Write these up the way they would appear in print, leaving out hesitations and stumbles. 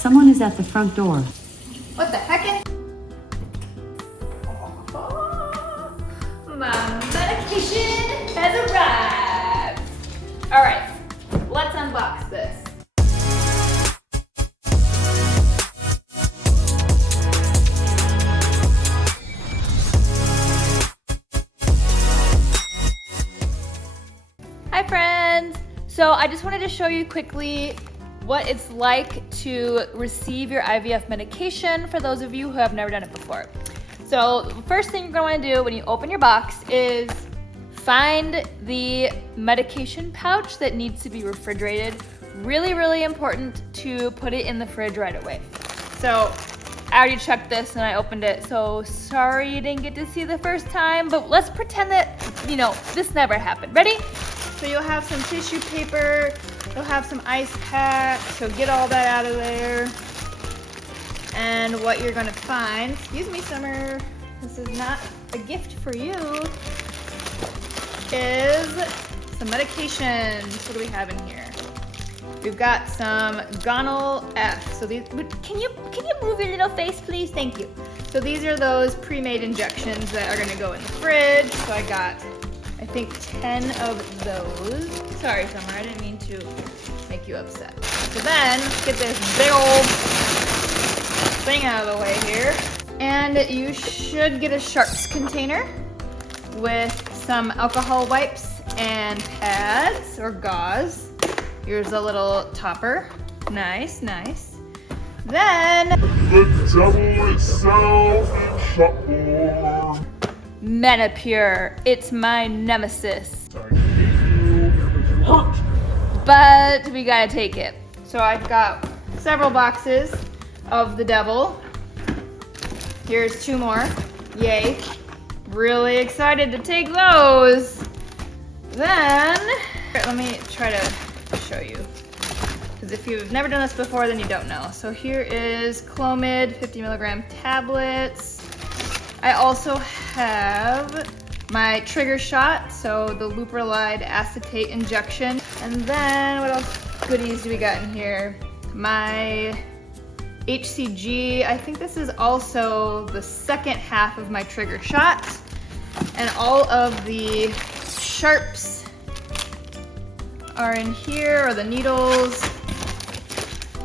Someone is at the front door. What the heck? Oh, my medication has arrived. All right, let's unbox this. Hi friends! So I just wanted to show you quickly what it's like to receive your IVF medication for those of you who have never done it before. So the first thing you're going to want to do when you open your box is find the medication pouch that needs to be refrigerated. Really, really important to put it in the fridge right away. So I already checked this and I opened it, so sorry you didn't get to see the first time, but let's pretend that, this never happened. Ready? So you'll have some tissue paper, you'll have some ice packs, so get all that out of there. And what you're gonna find, excuse me Summer, this is not a gift for you, is some medications. What do we have in here? We've got some Gonal F. So these, can you move your little face please? Thank you. So these are those pre-made injections that are gonna go in the fridge. So I got, I think 10 of those. Sorry, Summer, I didn't mean to make you upset. So then, get this big old thing out of the way here. And you should get a sharps container with some alcohol wipes and pads or gauze. Here's a little topper. Nice, nice. Then, the devil itself in shopboard. Menopur, it's my nemesis. But we gotta take it. So I've got several boxes of the devil. Here's 2 more. Yay. Really excited to take those. Then, let me try to show you. Because if you've never done this before, then you don't know. So here is Clomid 50 milligram tablets. I also have my trigger shot, so the leuprolide acetate injection. And then what else goodies do we got in here? My HCG, I think this is also the second half of my trigger shot. And all of the sharps are in here, or the needles.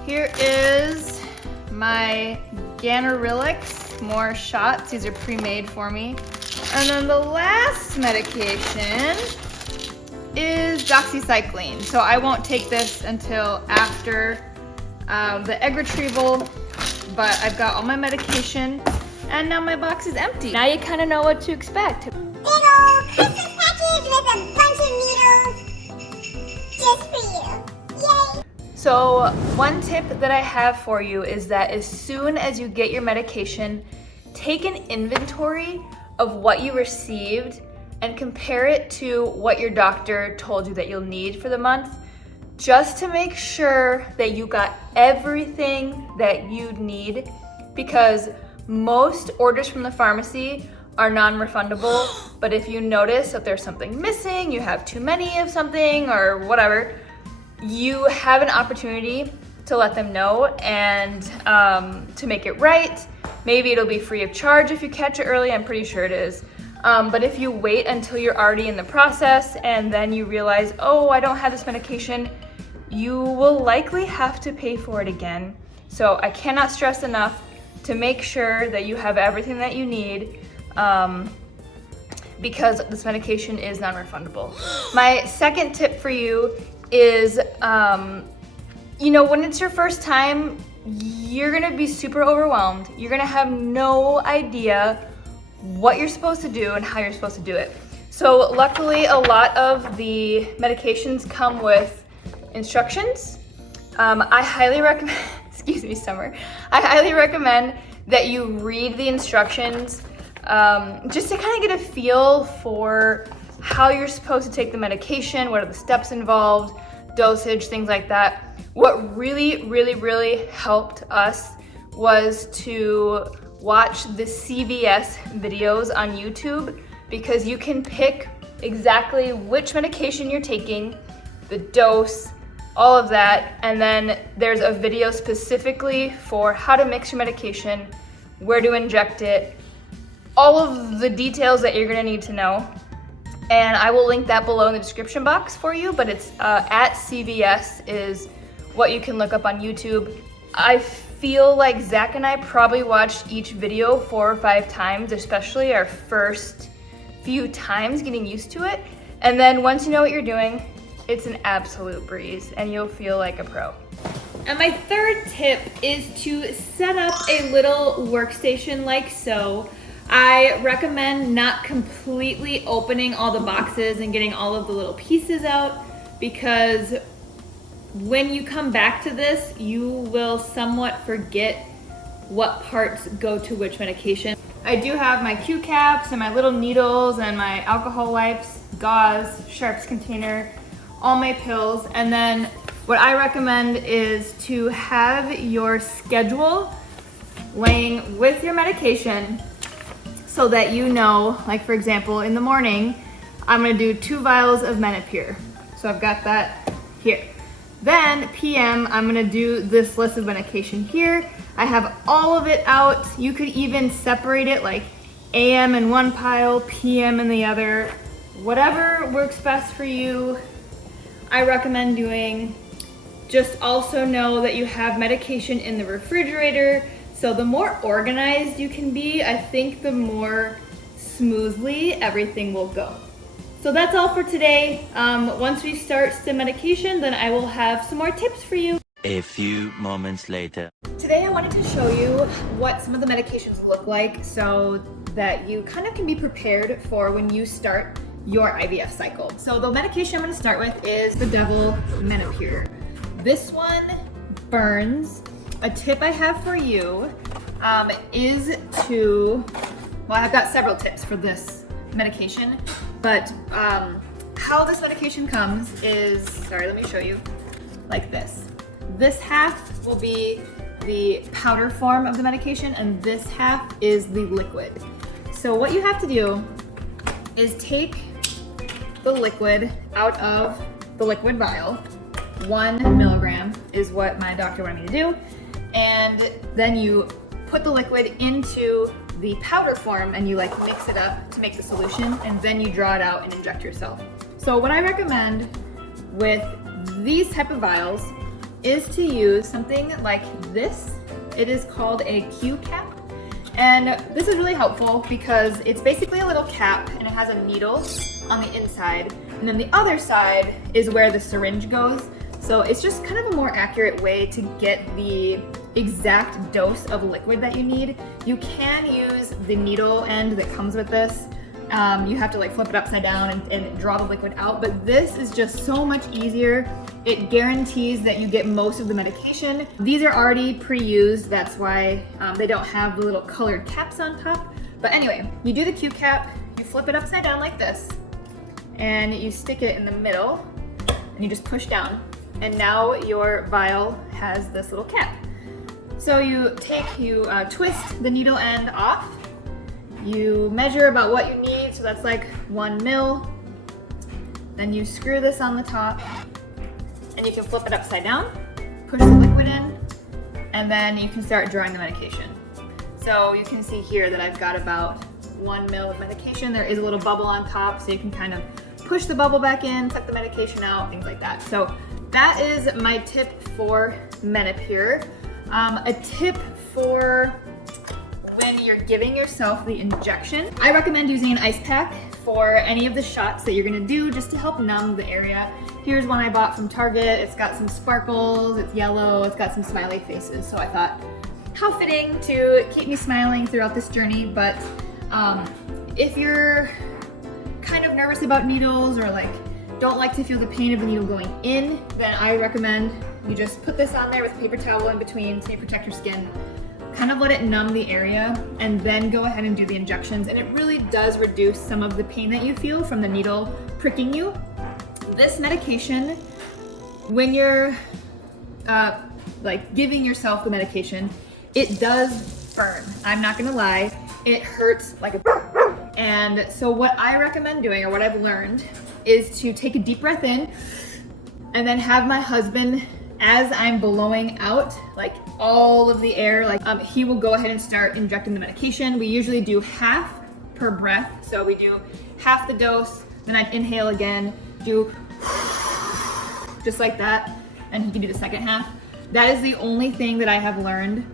Here is my Ganirelix. More shots. These are pre-made for me. And then the last medication is doxycycline. So I won't take this until after the egg retrieval, but I've got all my medication and now my box is empty. Now you kind of know what to expect. Big old Christmas package with a bunch of needles just for you. Yay! So one tip that I have for you is that as soon as you get your medication, take an inventory of what you received and compare it to what your doctor told you that you'll need for the month, just to make sure that you got everything that you need, because most orders from the pharmacy are non-refundable, but if you notice that there's something missing, you have too many of something or whatever, you have an opportunity to let them know and to make it right. Maybe it'll be free of charge if you catch it early, I'm pretty sure it is. But if you wait until you're already in the process and then you realize, oh, I don't have this medication, you will likely have to pay for it again. So I cannot stress enough to make sure that you have everything that you need, because this medication is non-refundable. My second tip for you is, when it's your first time, you're gonna be super overwhelmed. You're gonna have no idea what you're supposed to do and how you're supposed to do it. So luckily, a lot of the medications come with instructions. I highly recommend, excuse me, Summer. I highly recommend that you read the instructions just to kind of get a feel for how you're supposed to take the medication, what are the steps involved, dosage, things like that. What really, really, really helped us was to watch the CVS videos on YouTube, because you can pick exactly which medication you're taking, the dose, all of that. And then there's a video specifically for how to mix your medication, where to inject it, all of the details that you're gonna need to know. And I will link that below in the description box for you, but it's at CVS is what you can look up on YouTube. I feel like Zach and I probably watched each video 4 or 5 times, especially our first few times getting used to it. And then once you know what you're doing, it's an absolute breeze and you'll feel like a pro. And my third tip is to set up a little workstation like so. I recommend not completely opening all the boxes and getting all of the little pieces out, because when you come back to this, you will somewhat forget what parts go to which medication. I do have my Q caps and my little needles and my alcohol wipes, gauze, sharps container, all my pills. And then what I recommend is to have your schedule laying with your medication so that you know, like for example, in the morning, I'm gonna do 2 vials of Menopur. So I've got that here. Then PM, I'm gonna do this list of medication here. I have all of it out. You could even separate it like AM in one pile, PM in the other. Whatever works best for you, I recommend doing. Just also know that you have medication in the refrigerator. So the more organized you can be, I think the more smoothly everything will go. So that's all for today. Once we start some medication, then I will have some more tips for you. A few moments later. Today I wanted to show you what some of the medications look like so that you kind of can be prepared for when you start your IVF cycle. So the medication I'm gonna start with is the Devil Menopur. This one burns. A tip I have for you is to, well, I've got several tips for this medication, but how this medication comes is, sorry, let me show you, like this. This half will be the powder form of the medication and this half is the liquid. So what you have to do is take the liquid out of the liquid vial. 1 milligram is what my doctor wanted me to do. And then you put the liquid into the powder form and you like mix it up to make the solution, and then you draw it out and inject yourself. So what I recommend with these type of vials is to use something like this. It is called a Q cap. And this is really helpful because it's basically a little cap and it has a needle on the inside. And then the other side is where the syringe goes. So it's just kind of a more accurate way to get the exact dose of liquid that you need. You can use the needle end that comes with this. You have to like flip it upside down and draw the liquid out, but this is just so much easier. It guarantees that you get most of the medication. These are already pre-used, that's why they don't have the little colored caps on top. But anyway, you do the Q cap, you flip it upside down like this, and you stick it in the middle, and you just push down. And now your vial has this little cap. So you twist the needle end off, you measure about what you need, so that's like 1 mil. Then you screw this on the top, and you can flip it upside down, push the liquid in, and then you can start drawing the medication. So you can see here that I've got about 1 mil of medication. There is a little bubble on top, so you can kind of push the bubble back in, suck the medication out, things like that. So that is my tip for Menopur. A tip for when you're giving yourself the injection, I recommend using an ice pack for any of the shots that you're gonna do just to help numb the area. Here's one I bought from Target. It's got some sparkles, it's yellow, it's got some smiley faces. So I thought, how fitting to keep me smiling throughout this journey. But if you're kind of nervous about needles or like don't like to feel the pain of the needle going in, then I recommend you just put this on there with a paper towel in between so you protect your skin. Kind of let it numb the area and then go ahead and do the injections. And it really does reduce some of the pain that you feel from the needle pricking you. This medication, when you're like giving yourself the medication, it does burn. I'm not gonna lie, it hurts like a and so what I recommend doing, or what I've learned, is to take a deep breath in and then have my husband, as I'm blowing out like all of the air, like he will go ahead and start injecting the medication. We usually do half per breath. So we do half the dose, then I'd inhale again, do just like that, and he can do the second half. That is the only thing that I have learned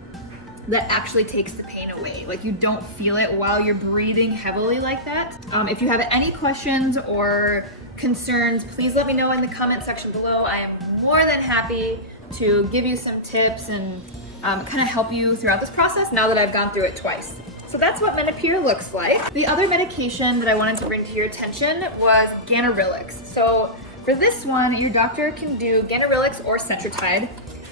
that actually takes the pain away. Like, you don't feel it while you're breathing heavily like that. If you have any questions or concerns, please let me know in the comment section below. I am more than happy to give you some tips and kind of help you throughout this process now that I've gone through it twice. So that's what Menopur looks like. The other medication that I wanted to bring to your attention was ganirelix. So for this one, your doctor can do ganirelix or Centratide.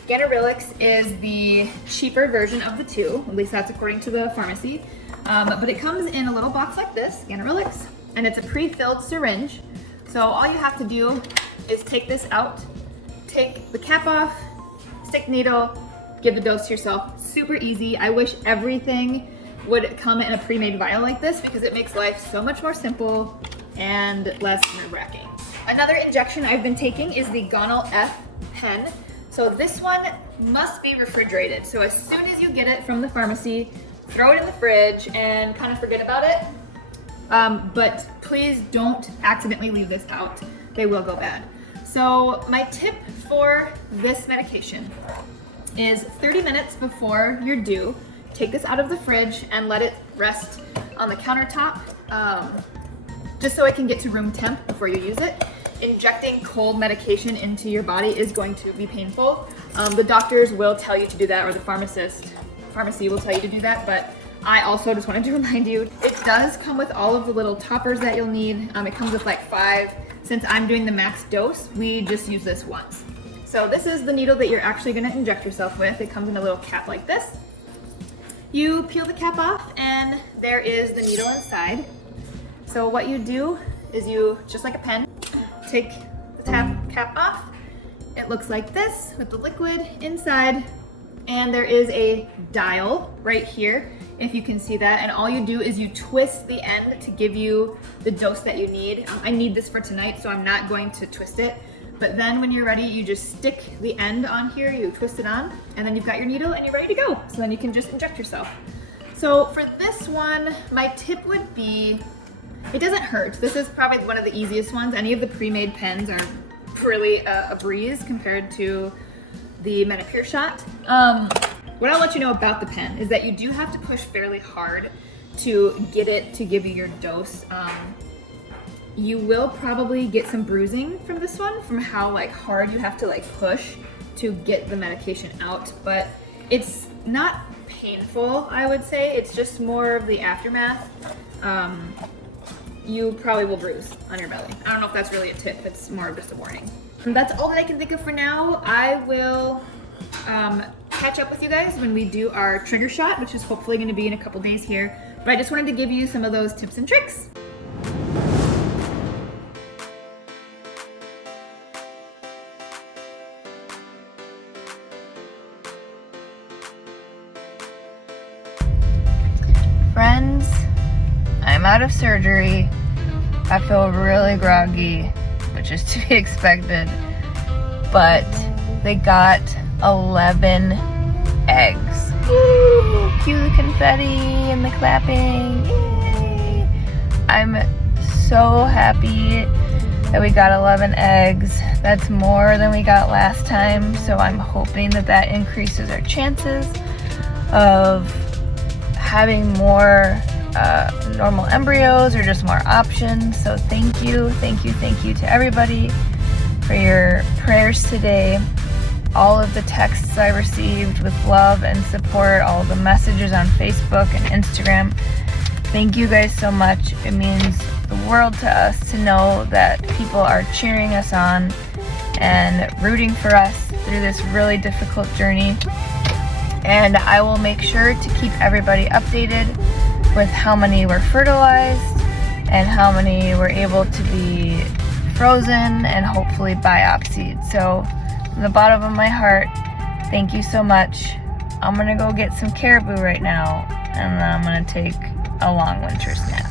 Ganirelix is the cheaper version of the two, at least that's according to the pharmacy. But it comes in a little box like this, ganirelix, and it's a pre-filled syringe. So all you have to do is take this out, take the cap off, stick the needle, give the dose to yourself. Super easy. I wish everything would come in a pre-made vial like this because it makes life so much more simple and less nerve-wracking. Another injection I've been taking is the Gonal F pen. So this one must be refrigerated. So as soon as you get it from the pharmacy, throw it in the fridge and kind of forget about it. But please don't accidentally leave this out. They will go bad. So my tip for this medication is 30 minutes before you're due, take this out of the fridge and let it rest on the countertop, just so it can get to room temp before you use it. Injecting cold medication into your body is going to be painful. The doctors will tell you to do that, or the pharmacy will tell you to do that, but I also just wanted to remind you, it does come with all of the little toppers that you'll need. It comes with like 5. Since I'm doing the max dose, we just use this once. So this is the needle that you're actually gonna inject yourself with. It comes in a little cap like this. You peel the cap off and there is the needle inside. So what you do is you, just like a pen, take the cap off. It looks like this with the liquid inside, and there is a dial right here, if you can see that, and all you do is you twist the end to give you the dose that you need. I need this for tonight, so I'm not going to twist it, but then when you're ready, you just stick the end on here, you twist it on, and then you've got your needle and you're ready to go. So then you can just inject yourself. So for this one, my tip would be, it doesn't hurt. This is probably one of the easiest ones. Any of the pre-made pens are really a breeze compared to the Menopur shot. What I'll let you know about the pen is that you do have to push fairly hard to get it to give you your dose. You will probably get some bruising from this one, from how hard you have to push to get the medication out, but it's not painful, I would say. It's just more of the aftermath. You probably will bruise on your belly. I don't know if that's really a tip, it's more of just a warning. And that's all that I can think of for now. I will catch up with you guys when we do our trigger shot, which is hopefully gonna be in a couple days here. But I just wanted to give you some of those tips and tricks. Friends, I'm out of surgery. I feel really groggy, which is to be expected, but they got 11 eggs. Woo! Cue the confetti and the clapping. Yay! I'm so happy that we got 11 eggs. That's more than we got last time, so I'm hoping that that increases our chances of having more normal embryos or just more options. So thank you to everybody for your prayers today, all of the texts I received with love and support, all the messages on Facebook and Instagram. Thank you guys so much. It means the world to us to know that people are cheering us on and rooting for us through this really difficult journey. And I will make sure to keep everybody updated with how many were fertilized and how many were able to be frozen and hopefully biopsied. So from the bottom of my heart, thank you so much. I'm gonna go get some caribou right now, and then I'm gonna take a long winter nap.